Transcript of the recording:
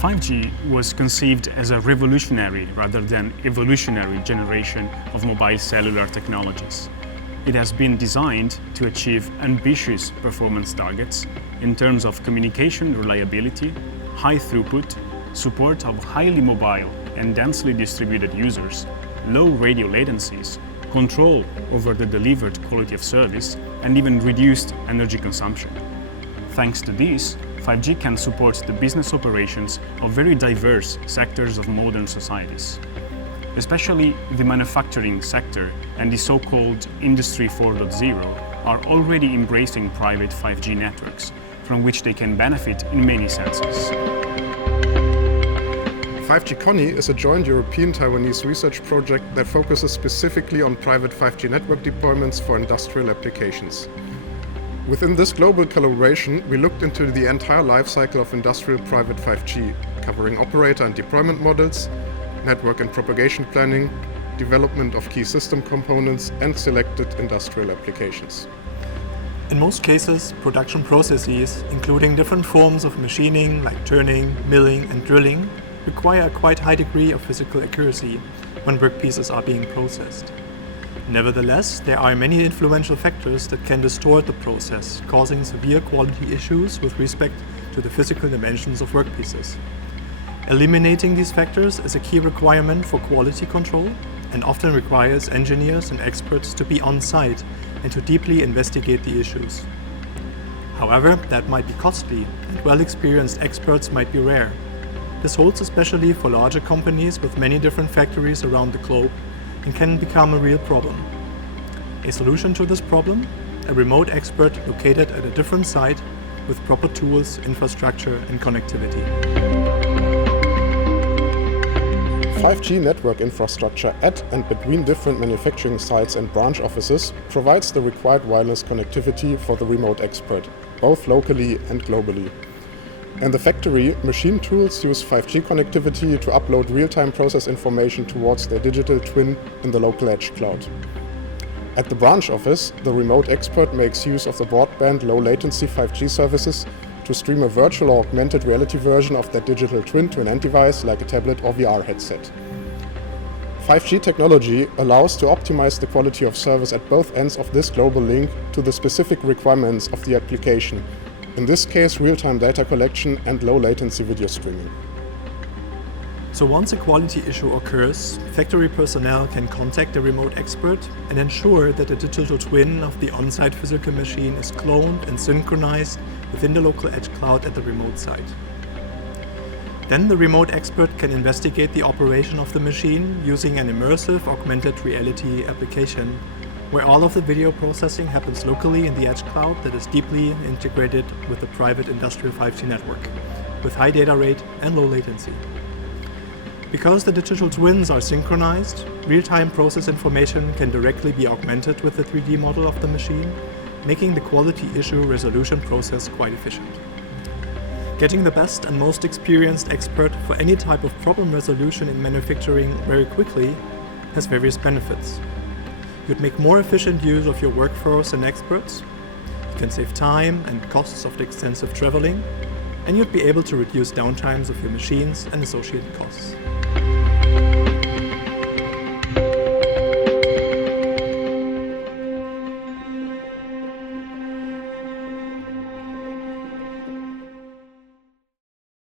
5G was conceived as a revolutionary rather than evolutionary generation of mobile cellular technologies. It has been designed to achieve ambitious performance targets in terms of communication reliability, high throughput, support of highly mobile and densely distributed users, low radio latencies, control over the delivered quality of service, and even reduced energy consumption. Thanks to this, 5G can support the business operations of very diverse sectors of modern societies. Especially the manufacturing sector and the so-called Industry 4.0 are already embracing private 5G networks, from which they can benefit in many senses. 5G CONNI is a joint European-Taiwanese research project that focuses specifically on private 5G network deployments for industrial applications. Within this global collaboration, we looked into the entire life cycle of industrial private 5G, covering operator and deployment models, network and propagation planning, development of key system components, and selected industrial applications. In most cases, production processes, including different forms of machining like turning, milling, and drilling, require a quite high degree of physical accuracy when workpieces are being processed. Nevertheless, there are many influential factors that can distort the process, causing severe quality issues with respect to the physical dimensions of workpieces. Eliminating these factors is a key requirement for quality control and often requires engineers and experts to be on site and to deeply investigate the issues. However, that might be costly, and well-experienced experts might be rare. This holds especially for larger companies with many different factories around the globe and can become a real problem. A solution to this problem? A remote expert located at a different site with proper tools, infrastructure, and connectivity. 5G network infrastructure at and between different manufacturing sites and branch offices provides the required wireless connectivity for the remote expert, both locally and globally. In the factory, machine tools use 5G connectivity to upload real-time process information towards their digital twin in the local edge cloud. At the branch office, the remote expert makes use of the broadband low-latency 5G services to stream a virtual or augmented reality version of their digital twin to an end device like a tablet or VR headset. 5G technology allows to optimize the quality of service at both ends of this global link to the specific requirements of the application. In this case, real-time data collection and low-latency video streaming. So once a quality issue occurs, factory personnel can contact the remote expert and ensure that the digital twin of the on-site physical machine is cloned and synchronized within the local edge cloud at the remote site. Then the remote expert can investigate the operation of the machine using an immersive augmented reality application where all of the video processing happens locally in the edge cloud that is deeply integrated with the private industrial 5G network, with high data rate and low latency. Because the digital twins are synchronized, real-time process information can directly be augmented with the 3D model of the machine, making the quality issue resolution process quite efficient. Getting the best and most experienced expert for any type of problem resolution in manufacturing very quickly has various benefits. You'd make more efficient use of your workforce and experts, you can save time and costs of the extensive traveling, and you'd be able to reduce downtimes of your machines and associated costs.